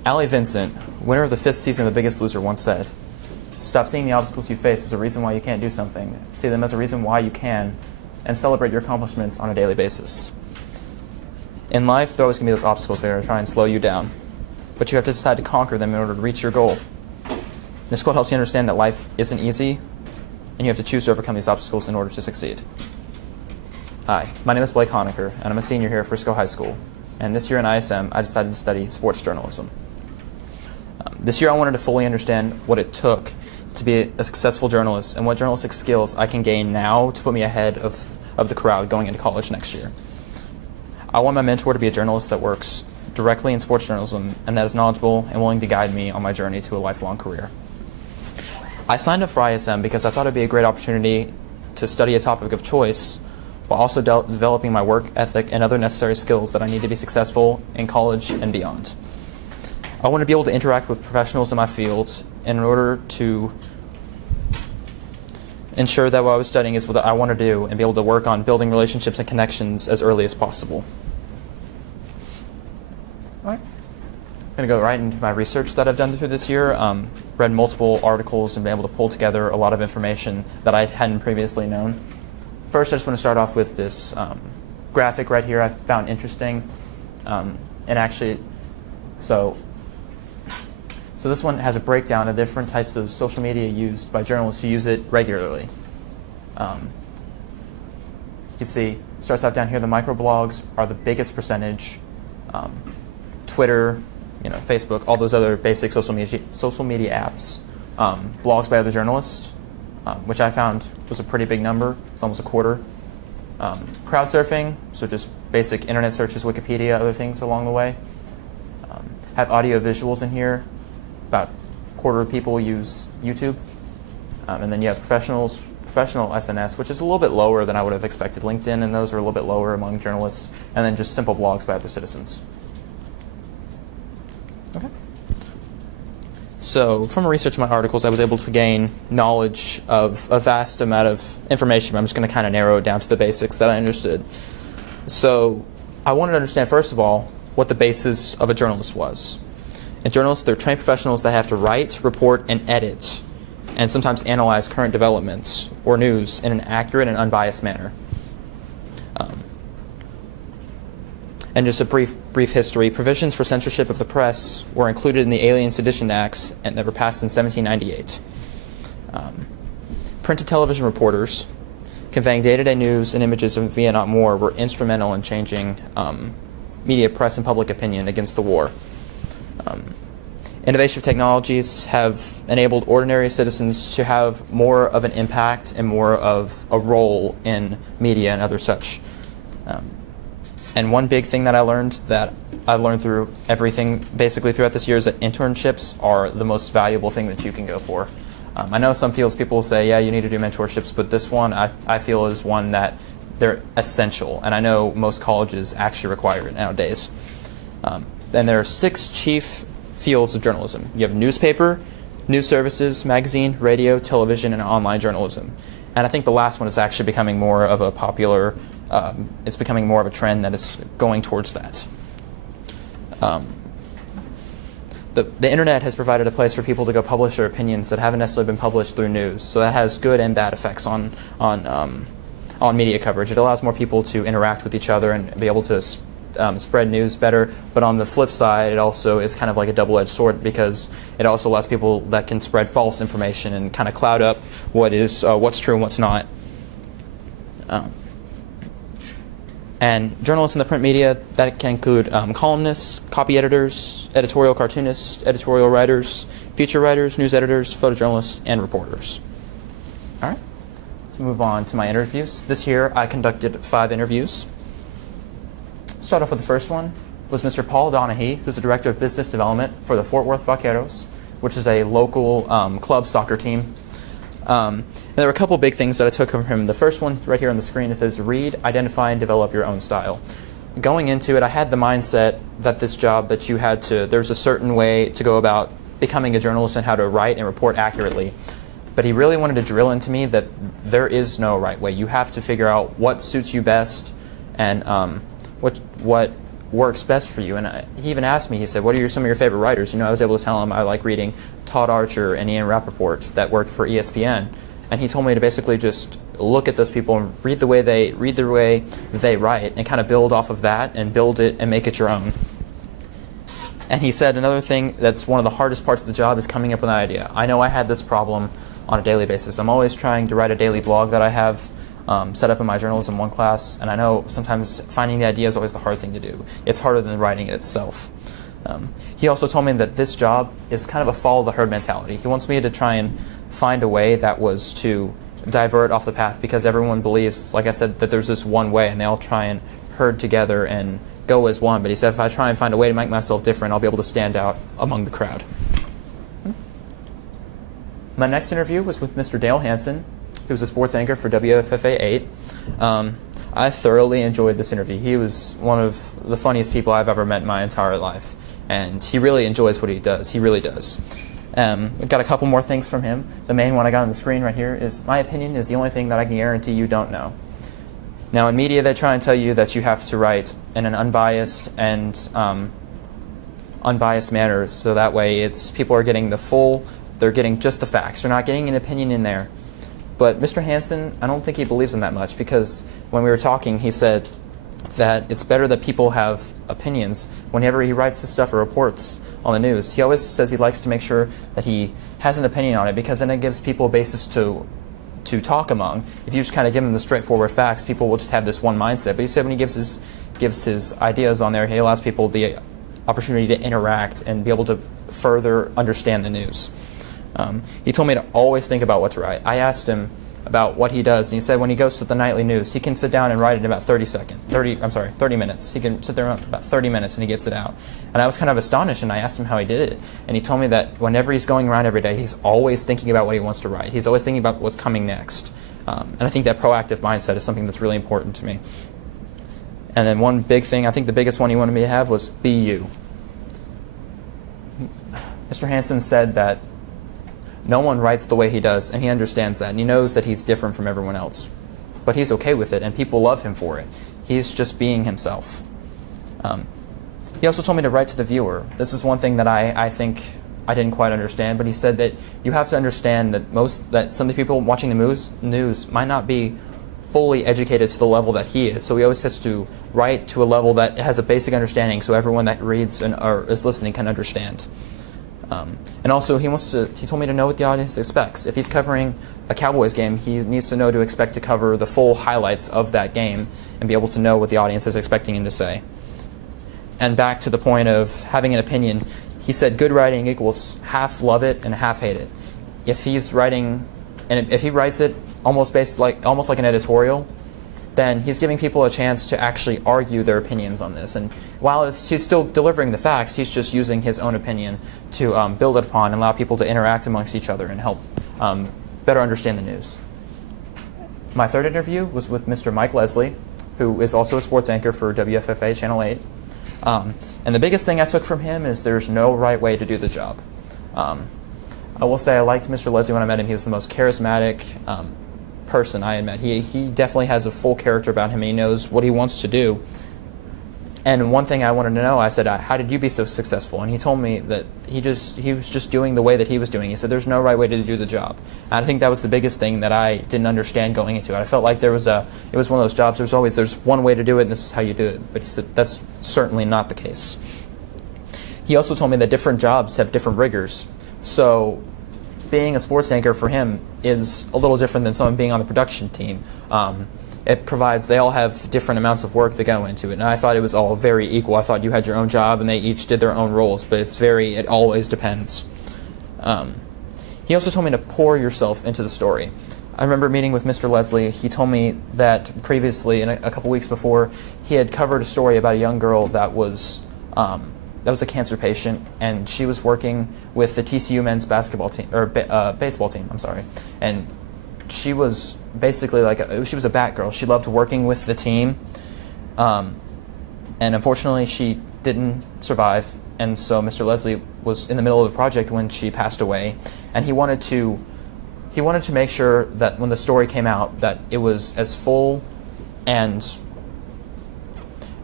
Allie Vincent, winner of the 5th season of The Biggest Loser, once said, "Stop seeing the obstacles you face as a reason why you can't do something. See them as a reason why you can, and celebrate your accomplishments on a daily basis." In life, there are always going to be those obstacles that are going to try and slow you down, but you have to decide to conquer them in order to reach your goal. This quote helps you understand that life isn't easy, and you have to choose to overcome these obstacles in order to succeed. Hi, my name is Blake Honecker, and I'm a senior here at Frisco High School. And this year in ISM, I decided to study sports journalism. This year I wanted to fully understand what it took to be a successful journalist and what journalistic skills I can gain now to put me ahead of the crowd going into college next year. I want my mentor to be a journalist that works directly in sports journalism and that is knowledgeable and willing to guide me on my journey to a lifelong career. I signed up for ISM because I thought it would be a great opportunity to study a topic of choice while also developing my work ethic and other necessary skills that I need to be successful in college and beyond. I want to be able to interact with professionals in my field in order to ensure that what I was studying is what I want to do and be able to work on building relationships and connections as early as possible. All right. I'm going to go right into my research that I've done through this year. Read multiple articles and been able to pull together a lot of information that I hadn't previously known. First, I just want to start off with this graphic right here I found interesting. And actually, so this one has a breakdown of different types of social media used by journalists who use it regularly. You can see, it starts out down here, the microblogs are the biggest percentage. Twitter, Facebook, all those other basic social media apps. Blogs by other journalists, which I found was a pretty big number. It's almost a quarter. Crowd surfing, so just basic internet searches, Wikipedia, other things along the way. Have audio visuals in here. About a quarter of people use YouTube. And then you have professional SNS, which is a little bit lower than I would have expected. LinkedIn and those are a little bit lower among journalists. And then just simple blogs by other citizens. Okay. So from researching my articles, I was able to gain knowledge of a vast amount of information. I'm just going to kind of narrow it down to the basics that I understood. So I wanted to understand, first of all, what the basis of a journalist was. And journalists, they're trained professionals that have to write, report, and edit, and sometimes analyze current developments or news in an accurate and unbiased manner. And just a brief history, provisions for censorship of the press were included in the Alien Sedition Acts and that were passed in 1798. Printed television reporters conveying day-to-day news and images of the Vietnam War were instrumental in changing media, press, and public opinion against the war. Innovative technologies have enabled ordinary citizens to have more of an impact and more of a role in media and other such. And one big thing that I learned through everything basically throughout this year is that internships are the most valuable thing that you can go for. I know some fields people will say, yeah, you need to do mentorships, but this one I feel is one that they're essential. And I know most colleges actually require it nowadays. Then there are 6 chief fields of journalism. You have newspaper, news services, magazine, radio, television, and online journalism. And I think the last one is actually becoming more of a popular, it's becoming more of a trend that is going towards that. The internet has provided a place for people to go publish their opinions that haven't necessarily been published through news. So that has good and bad effects on media coverage. It allows more people to interact with each other and be able to spread news better, but on the flip side, it also is kind of like a double-edged sword because it also allows people that can spread false information and kind of cloud up what's true and what's not. And journalists in the print media, that can include columnists, copy editors, editorial cartoonists, editorial writers, feature writers, news editors, photojournalists, and reporters. All right, let's move on to my interviews. This year, I conducted 5 interviews. Start off with the first one was Mr. Paul Donahue, who's the Director of Business Development for the Fort Worth Vaqueros, which is a local club soccer team. And there were a couple big things that I took from him. The first one right here on the screen, it says, read, identify, and develop your own style. Going into it, I had the mindset that this job that you had to, there's a certain way to go about becoming a journalist and how to write and report accurately. But he really wanted to drill into me that there is no right way. You have to figure out what suits you best and what works best for you. And he even asked me, he said, what are some of your favorite writers? I was able to tell him I like reading Todd Archer and Ian Rappaport that worked for ESPN. And he told me to basically just look at those people and read the way they write and kind of build off of that and build it and make it your own. And he said another thing that's one of the hardest parts of the job is coming up with an idea. I know I had this problem on a daily basis. I'm always trying to write a daily blog that I have set up in my journalism 1 class, and I know sometimes finding the idea is always the hard thing to do. It's harder than writing it itself. He also told me that this job is kind of a follow the herd mentality. He wants me to try and find a way that was to divert off the path, because everyone believes, like I said, that there's this one way and they all try and herd together and go as one. But he said if I try and find a way to make myself different, I'll be able to stand out among the crowd. My next interview was with Mr. Dale Hansen, who was a sports anchor for WFFA 8. I thoroughly enjoyed this interview. He was one of the funniest people I've ever met in my entire life, and he really enjoys what he does. He really does. I've got a couple more things from him. The main one I got on the screen right here is, my opinion is the only thing that I can guarantee you don't know. Now, in media, they try and tell you that you have to write in an unbiased and unbiased manner, so that way people are getting they're getting just the facts. They're not getting an opinion in there. But Mr. Hansen, I don't think he believes in that much, because when we were talking, he said that it's better that people have opinions. Whenever he writes his stuff or reports on the news, he always says he likes to make sure that he has an opinion on it, because then it gives people a basis to talk among. If you just kind of give them the straightforward facts, people will just have this one mindset. But he said when he gives his ideas on there, he allows people the opportunity to interact and be able to further understand the news. He told me to always think about what to write. I asked him about what he does, and he said when he goes to the nightly news, he can sit down and write it in about 30 minutes. He can sit there about 30 minutes and he gets it out. And I was kind of astonished, and I asked him how he did it. And he told me that whenever he's going around every day, he's always thinking about what he wants to write. He's always thinking about what's coming next. And I think that proactive mindset is something that's really important to me. And then one big thing, I think the biggest one he wanted me to have was be you. Mr. Hansen said that no one writes the way he does, and he understands that, and he knows that he's different from everyone else. But he's okay with it, and people love him for it. He's just being himself. He also told me to write to the viewer. This is one thing that I think I didn't quite understand, but he said that you have to understand that some of the people watching the news might not be fully educated to the level that he is. So he always has to write to a level that has a basic understanding, so everyone that reads or is listening can understand. And also, he told me to know what the audience expects. If he's covering a Cowboys game, he needs to know to expect to cover the full highlights of that game and be able to know what the audience is expecting him to say. And back to the point of having an opinion, he said good writing equals half love it and half hate it. If he's writing, and if he writes it almost like an editorial, then he's giving people a chance to actually argue their opinions on this. And while he's still delivering the facts, he's just using his own opinion to build it upon and allow people to interact amongst each other and help better understand the news. My third interview was with Mr. Mike Leslie, who is also a sports anchor for WFFA Channel 8. And the biggest thing I took from him is there's no right way to do the job. I will say I liked Mr. Leslie when I met him. He was the most charismatic person I had met. He definitely has a full character about him, and he knows what he wants to do. And one thing I wanted to know, I said, how did you be so successful? And he told me that he was just doing the way that he was doing. He said there's no right way to do the job. And I think that was the biggest thing that I didn't understand going into it. I felt like it was one of those jobs, there's one way to do it and this is how you do it. But he said that's certainly not the case. He also told me that different jobs have different rigors. So being a sports anchor for him is a little different than someone being on the production team. They all have different amounts of work that go into it, and I thought it was all very equal. I thought you had your own job and they each did their own roles, but it always depends. He also told me to pour yourself into the story. I remember meeting with Mr. Leslie. He told me that previously, a couple weeks before, he had covered a story about a young girl that was a cancer patient, and she was working with the TCU men's basketball team, or baseball team, I'm sorry. And she was basically she was a bat girl. She loved working with the team. And unfortunately, she didn't survive. And so Mr. Leslie was in the middle of the project when she passed away. And he wanted to make sure that when the story came out, that it was as full and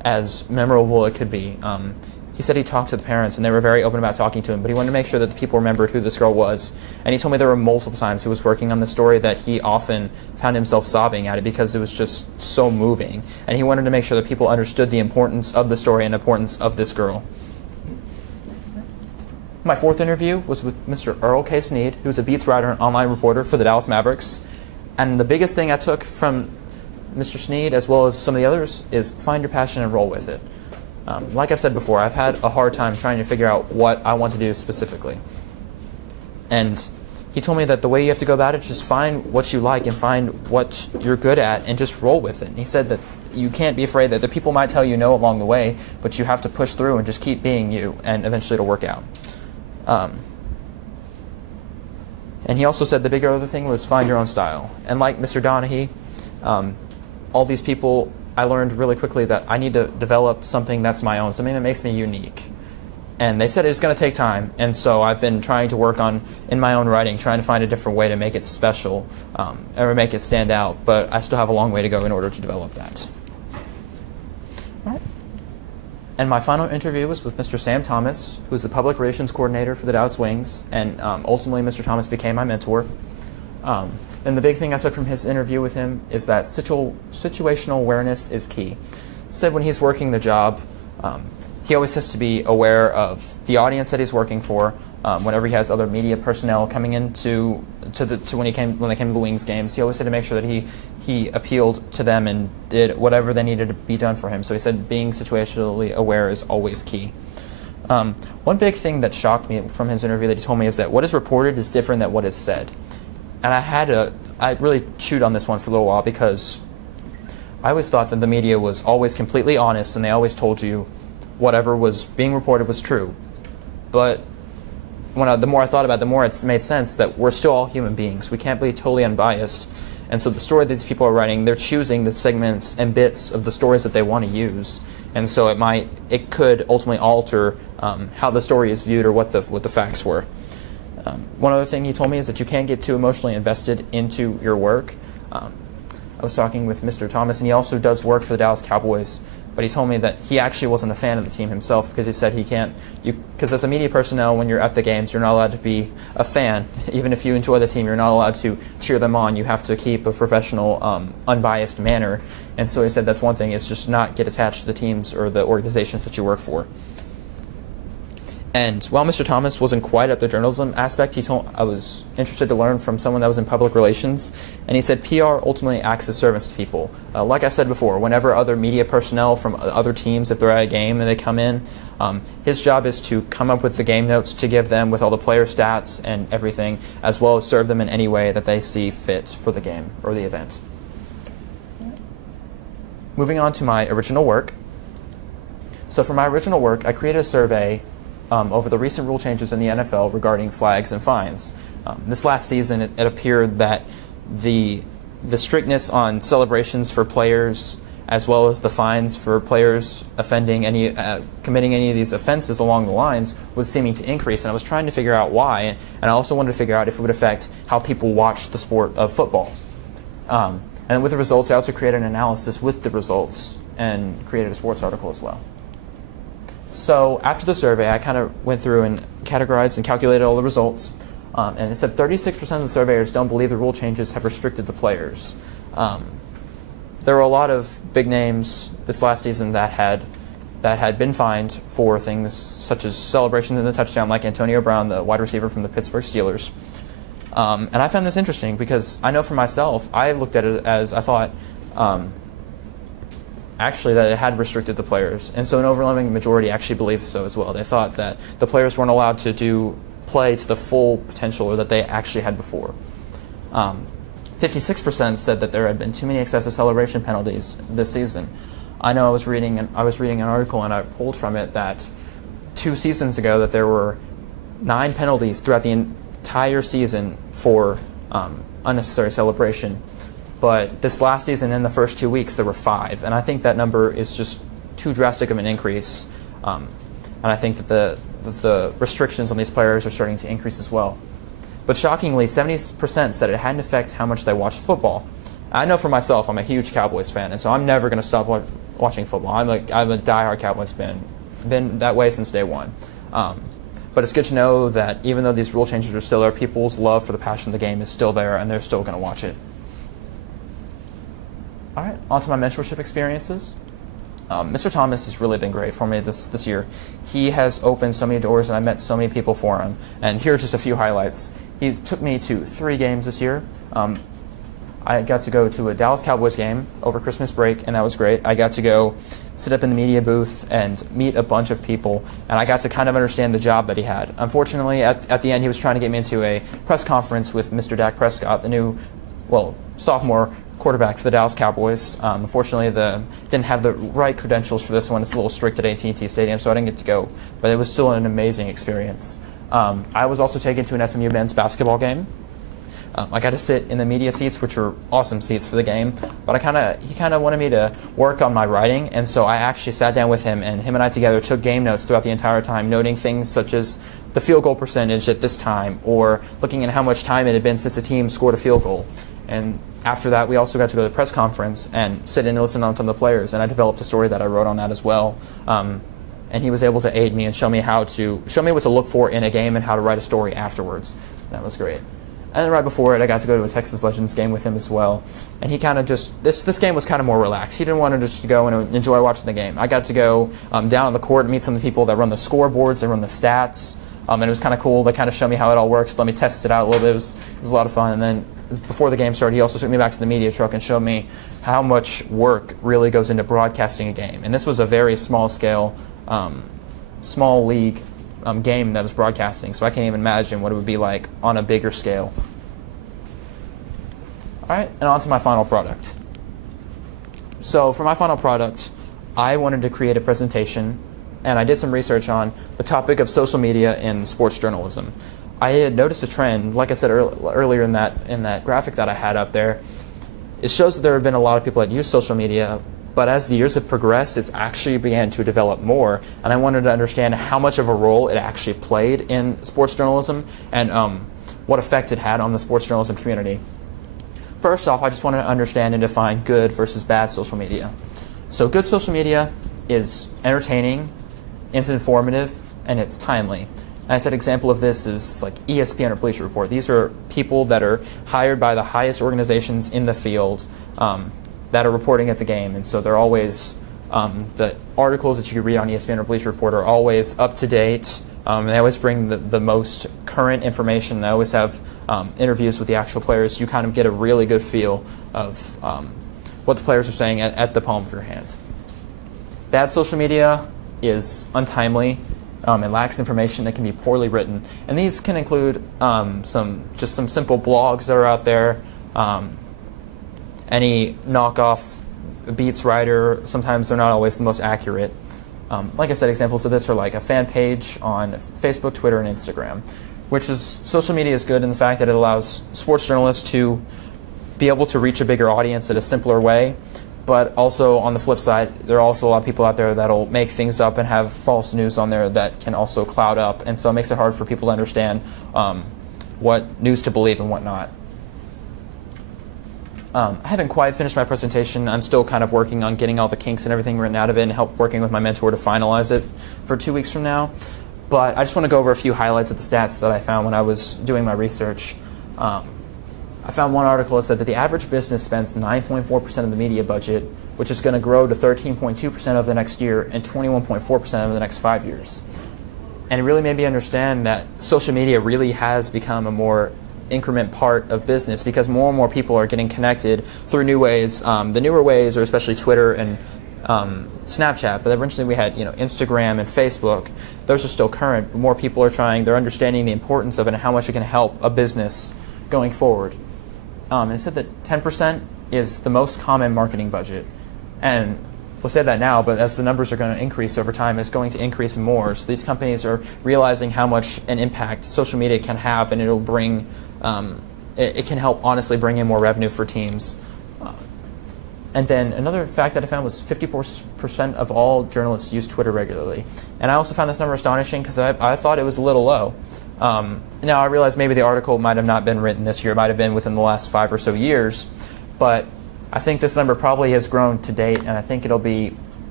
as memorable it could be. He said he talked to the parents, and they were very open about talking to him, but he wanted to make sure that the people remembered who this girl was. And he told me there were multiple times he was working on the story that he often found himself sobbing at it because it was just so moving. And he wanted to make sure that people understood the importance of the story and the importance of this girl. My fourth interview was with Mr. Earl K. Sneed, who's a beats writer and online reporter for the Dallas Mavericks. And the biggest thing I took from Mr. Sneed, as well as some of the others, is find your passion and roll with it. Like I've said before, I've had a hard time trying to figure out what I want to do specifically. And he told me that the way you have to go about it is just find what you like and find what you're good at and just roll with it. And he said that you can't be afraid that the people might tell you no along the way, but you have to push through and just keep being you, and eventually it'll work out. And he also said the bigger other thing was find your own style. And like Mr. Donahue, all these people, I learned really quickly that I need to develop something that's my own, something that makes me unique. And they said it's going to take time, and so I've been trying to work on, in my own writing, trying to find a different way to make it special, or make it stand out, but I still have a long way to go in order to develop that. All right. And my final interview was with Mr. Sam Thomas, who is the public relations coordinator for the Dallas Wings, and ultimately Mr. Thomas became my mentor. And the big thing I took from his interview with him is that situational awareness is key. He said when he's working the job, he always has to be aware of the audience that he's working for. Whenever he has other media personnel coming in when they came to the Wings games, he always had to make sure that he appealed to them and did whatever they needed to be done for him. So he said being situationally aware is always key. One big thing that shocked me from his interview that he told me is that what is reported is different than what is said. And I really chewed on this one for a little while because I always thought that the media was always completely honest and they always told you whatever was being reported was true. But the more I thought about it, the more it made sense that we're still all human beings. We can't be totally unbiased. And so the story that these people are writing, they're choosing the segments and bits of the stories that they want to use. And so it could ultimately alter how the story is viewed or what the facts were. One other thing he told me is that you can't get too emotionally invested into your work. I was talking with Mr. Thomas, and he also does work for the Dallas Cowboys, but he told me that he actually wasn't a fan of the team himself because he said he can't, because as a media personnel, when you're at the games, you're not allowed to be a fan. Even if you enjoy the team, you're not allowed to cheer them on. You have to keep a professional, unbiased manner. And so he said that's one thing, is just not get attached to the teams or the organizations that you work for. And while Mr. Thomas wasn't quite at the journalism aspect, I was interested to learn from someone that was in public relations, and he said PR ultimately acts as servants to people. Like I said before, whenever other media personnel from other teams, if they're at a game and they come in, his job is to come up with the game notes to give them with all the player stats and everything, as well as serve them in any way that they see fit for the game or the event. Moving on to my original work. So for my original work, I created a survey over the recent rule changes in the NFL regarding flags and fines. This last season, it appeared that the strictness on celebrations for players, as well as the fines for players committing any of these offenses along the lines, was seeming to increase. And I was trying to figure out why, and I also wanted to figure out if it would affect how people watch the sport of football. And with the results, I also created an analysis with the results and created a sports article as well. So after the survey, I kind of went through and categorized and calculated all the results. And it said 36% of the surveyors don't believe the rule changes have restricted the players. There were a lot of big names this last season that had been fined for things such as celebrations in the touchdown, like Antonio Brown, the wide receiver from the Pittsburgh Steelers. And I found this interesting because I know for myself, I looked at it as I thought actually that it had restricted the players. And so an overwhelming majority actually believed so as well. They thought that the players weren't allowed to play to the full potential or that they actually had before. 56% said that there had been too many excessive celebration penalties this season. I know I was reading an article and I pulled from it that 2 seasons ago that there were 9 penalties throughout the entire season for unnecessary celebration. But this last season, in the first 2 weeks, there were 5. And I think that number is just too drastic of an increase. And I think that the restrictions on these players are starting to increase as well. But shockingly, 70% said it hadn't affected how much they watched football. I know for myself, I'm a huge Cowboys fan, and so I'm never going to stop watching football. I'm a diehard Cowboys fan. Been that way since day one. But it's good to know that even though these rule changes are still there, people's love for the passion of the game is still there, and they're still going to watch it. All right, on to my mentorship experiences. Mr. Thomas has really been great for me this year. He has opened so many doors, and I met so many people for him. And here are just a few highlights. He took me to 3 games this year. I got to go to a Dallas Cowboys game over Christmas break, and that was great. I got to go sit up in the media booth and meet a bunch of people, and I got to kind of understand the job that he had. Unfortunately, at the end, he was trying to get me into a press conference with Mr. Dak Prescott, the new, sophomore quarterback for the Dallas Cowboys. Unfortunately, didn't have the right credentials for this one. It's a little strict at AT&T Stadium, so I didn't get to go, but it was still an amazing experience. I was also taken to an SMU men's basketball game. I got to sit in the media seats, which were awesome seats for the game, but he kind of wanted me to work on my writing, and so I actually sat down with him, and him and I together took game notes throughout the entire time, noting things such as the field goal percentage at this time, or looking at how much time it had been since the team scored a field goal. And after that, we also got to go to the press conference and sit in and listen on some of the players, and I developed a story that I wrote on that as well. And he was able to aid me and show me what to look for in a game and how to write a story afterwards. That was great. And then right before it, I got to go to a Texas Legends game with him as well. And he kind of this game was kind of more relaxed. He didn't want to just go and enjoy watching the game. I got to go down on the court and meet some of the people that run the scoreboards and run the stats. And it was kind of cool. They kind of show me how it all works, let me test it out a little bit. It was a lot of fun. And then before the game started, he also took me back to the media truck and showed me how much work really goes into broadcasting a game. And this was a very small scale, small league game that was broadcasting, so I can't even imagine what it would be like on a bigger scale. All right, and on to my final product. So for my final product, I wanted to create a presentation, and I did some research on the topic of social media in sports journalism. I had noticed a trend, like I said earlier in that graphic that I had up there. It shows that there have been a lot of people that use social media, but as the years have progressed, it's actually began to develop more, and I wanted to understand how much of a role it actually played in sports journalism and what effect it had on the sports journalism community. First off, I just wanted to understand and define good versus bad social media. So good social media is entertaining, it's informative, and it's timely. And I said example of this is like ESPN or Bleacher Report. These are people that are hired by the highest organizations in the field that are reporting at the game, and so they're always the articles that you can read on ESPN or Bleacher Report are always up to date. And they always bring the most current information. They always have interviews with the actual players. You kind of get a really good feel of what the players are saying at the palm of your hand. Bad social media is untimely. It lacks information that can be poorly written, and these can include some simple blogs that are out there. Any knockoff beats writer, sometimes they're not always the most accurate. Like I said, examples of this are like a fan page on Facebook, Twitter, and Instagram, which is social media is good in the fact that it allows sports journalists to be able to reach a bigger audience in a simpler way. But also on the flip side, there are also a lot of people out there that'll make things up and have false news on there that can also cloud up, and so it makes it hard for people to understand what news to believe and what not. I haven't quite finished my presentation. I'm still kind of working on getting all the kinks and everything written out of it and working with my mentor to finalize it for 2 weeks from now. But I just want to go over a few highlights of the stats that I found when I was doing my research. I found one article that said that the average business spends 9.4% of the media budget, which is going to grow to 13.2% over the next year and 21.4% over the next 5 years. And it really made me understand that social media really has become a more increment part of business because more and more people are getting connected through new ways. The newer ways are especially Twitter and Snapchat, but eventually we had Instagram and Facebook. Those are still current, but more people are they're understanding the importance of it and how much it can help a business going forward. And it said that 10% is the most common marketing budget. And we'll say that now, but as the numbers are going to increase over time, it's going to increase more. So these companies are realizing how much an impact social media can have, and it'll bring, it can help honestly bring in more revenue for teams. And then another fact that I found was 54% of all journalists use Twitter regularly. And I also found this number astonishing because I thought it was a little low. Now I realize maybe the article might have not been written this year, it might have been within the last 5 or so years, but I think this number probably has grown to date, and I think it'll be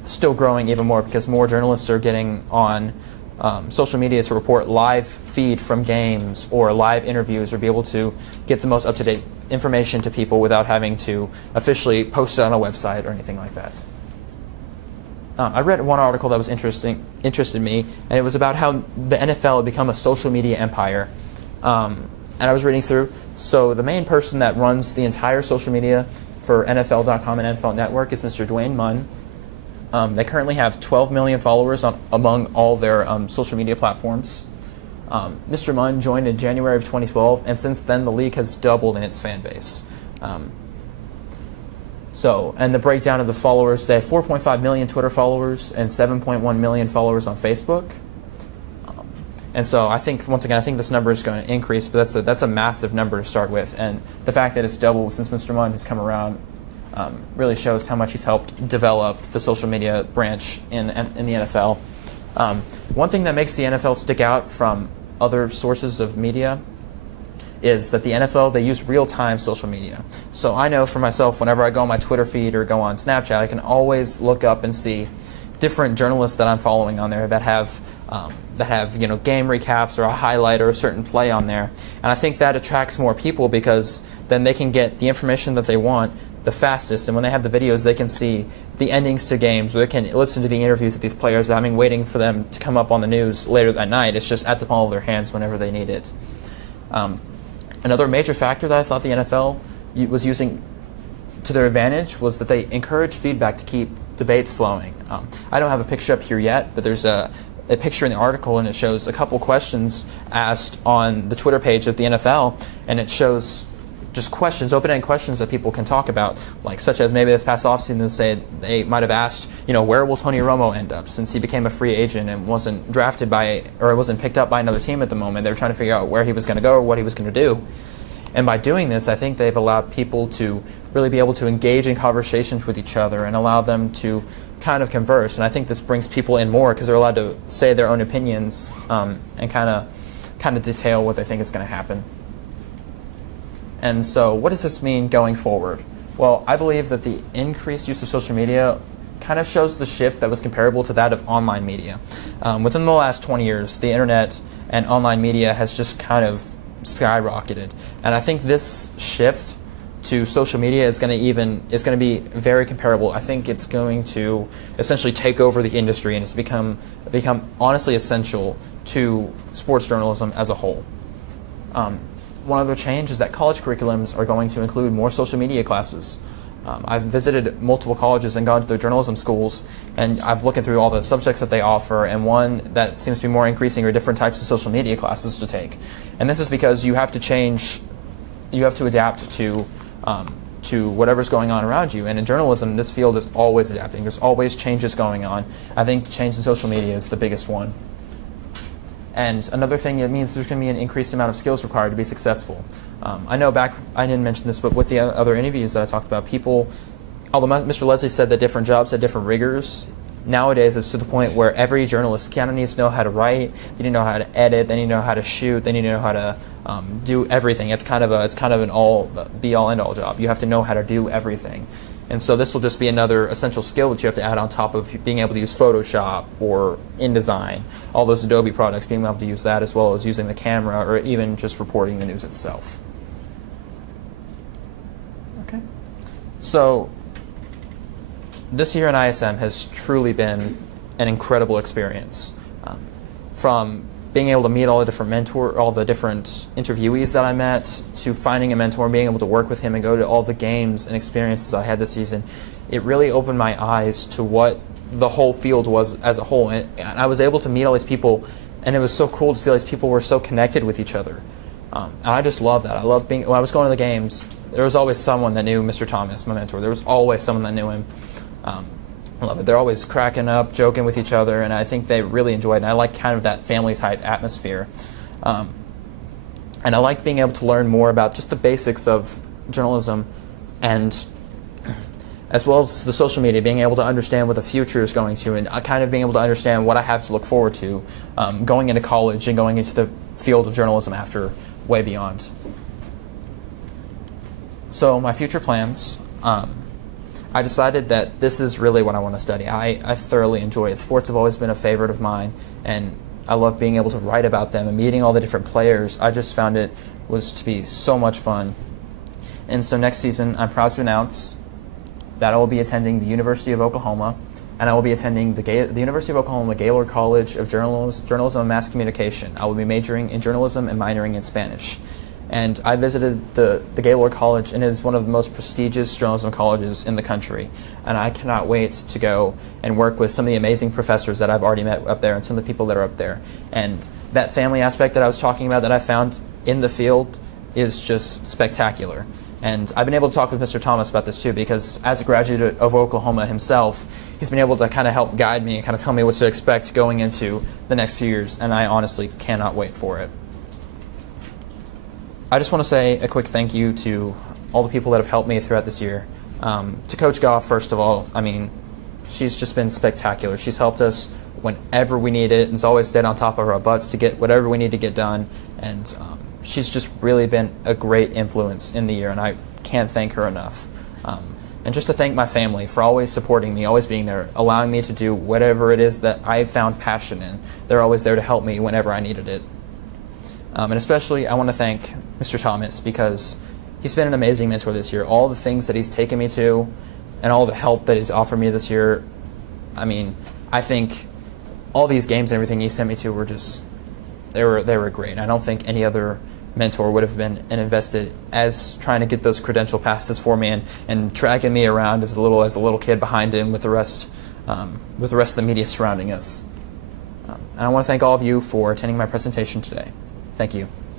still growing even more because more journalists are getting on social media to report live feed from games or live interviews or be able to get the most up-to-date information to people without having to officially post it on a website or anything like that. I read one article that was interested me, and it was about how the NFL had become a social media empire. And I was reading through. So the main person that runs the entire social media for NFL.com and NFL Network is Mr. Dwayne Munn. They currently have 12 million followers among all their social media platforms. Mr. Munn joined in January of 2012, and since then the league has doubled in its fan base. And the breakdown of the followers, they have 4.5 million Twitter followers and 7.1 million followers on Facebook. And so I think, once again, I think this number is going to increase, but that's a massive number to start with. And the fact that it's doubled since Mr. Munn has come around really shows how much he's helped develop the social media branch in the NFL. One thing that makes the NFL stick out from other sources of media is that the NFL, they use real-time social media. So I know for myself, whenever I go on my Twitter feed or go on Snapchat, I can always look up and see different journalists that I'm following on there that have game recaps or a highlight or a certain play on there. And I think that attracts more people because then they can get the information that they want the fastest, and when they have the videos, they can see the endings to games, or they can listen to the interviews that these players are having, waiting for them to come up on the news later that night. It's just at the palm of their hands whenever they need it. Another major factor that I thought the NFL was using to their advantage was that they encourage feedback to keep debates flowing. I don't have a picture up here yet, but there's a picture in the article, and it shows a couple questions asked on the Twitter page of the NFL, and it shows just questions, open-ended questions that people can talk about, like such as maybe this past offseason, say they might have asked, where will Tony Romo end up since he became a free agent and wasn't drafted by, or wasn't picked up by another team at the moment. They were trying to figure out where he was going to go or what he was going to do. And by doing this, I think they've allowed people to really be able to engage in conversations with each other and allow them to kind of converse. And I think this brings people in more because they're allowed to say their own opinions and kind of detail what they think is going to happen. And so what does this mean going forward? Well, I believe that the increased use of social media kind of shows the shift that was comparable to that of online media. Within the last 20 years, the internet and online media has just kind of skyrocketed. And I think this shift to social media is going to be very comparable. I think it's going to essentially take over the industry, and it's become honestly essential to sports journalism as a whole. One other change is that college curriculums are going to include more social media classes. I've visited multiple colleges and gone to their journalism schools, and I've looked through all the subjects that they offer, and one that seems to be more increasing are different types of social media classes to take. And this is because you have to adapt to whatever's going on around you. And in journalism, this field is always adapting. There's always changes going on. I think change in social media is the biggest one. And another thing, it means there's going to be an increased amount of skills required to be successful. I know I didn't mention this, but with the other interviews that I talked about, although Mr. Leslie said that different jobs had different rigors, nowadays it's to the point where every journalist kind of needs to know how to write, they need to know how to edit, they need to know how to shoot, they need to know how to do everything. It's kind of an all be-all end-all job. You have to know how to do everything. And so this will just be another essential skill that you have to add on top of being able to use Photoshop or InDesign, all those Adobe products, being able to use that as well as using the camera or even just reporting the news itself. Okay. So this year in ISM has truly been an incredible experience. From being able to meet all the different interviewees that I met, to finding a mentor and being able to work with him and go to all the games and experiences I had this season, it really opened my eyes to what the whole field was as a whole. And I was able to meet all these people, and it was so cool to see all these people were so connected with each other. And I just love that. I love when I was going to the games, there was always someone that knew Mr. Thomas, my mentor. There was always someone that knew him. I love it. They're always cracking up, joking with each other, and I think they really enjoy it. And I like kind of that family-type atmosphere. And I like being able to learn more about just the basics of journalism, and as well as the social media, being able to understand what the future is going to, and kind of being able to understand what I have to look forward to going into college and going into the field of journalism after, way beyond. So my future plans. I decided that this is really what I want to study. I thoroughly enjoy it. Sports have always been a favorite of mine, and I love being able to write about them and meeting all the different players. I just found it was to be so much fun. And so next season, I'm proud to announce that I will be attending the University of Oklahoma, and I will be attending the University of Oklahoma Gaylord College of Journalism and Mass Communication. I will be majoring in journalism and minoring in Spanish. And I visited the Gaylord College, and it is one of the most prestigious journalism colleges in the country. And I cannot wait to go and work with some of the amazing professors that I've already met up there and some of the people that are up there. And that family aspect that I was talking about that I found in the field is just spectacular. And I've been able to talk with Mr. Thomas about this too, because as a graduate of Oklahoma himself, he's been able to kind of help guide me and kind of tell me what to expect going into the next few years, and I honestly cannot wait for it. I just want to say a quick thank you to all the people that have helped me throughout this year. To Coach Goff, first of all, I mean, she's just been spectacular. She's helped us whenever we need it and has always stayed on top of our butts to get whatever we need to get done. And she's just really been a great influence in the year, and I can't thank her enough. And just to thank my family for always supporting me, always being there, allowing me to do whatever it is that I found passion in. They're always there to help me whenever I needed it. And especially I want to thank Mr. Thomas, because he's been an amazing mentor this year. All the things that he's taken me to and all the help that he's offered me this year, I mean, I think all these games and everything he sent me to were just, they were great. I don't think any other mentor would have been invested as trying to get those credential passes for me and dragging me around as a little kid behind him with the rest of the media surrounding us. And I want to thank all of you for attending my presentation today. Thank you.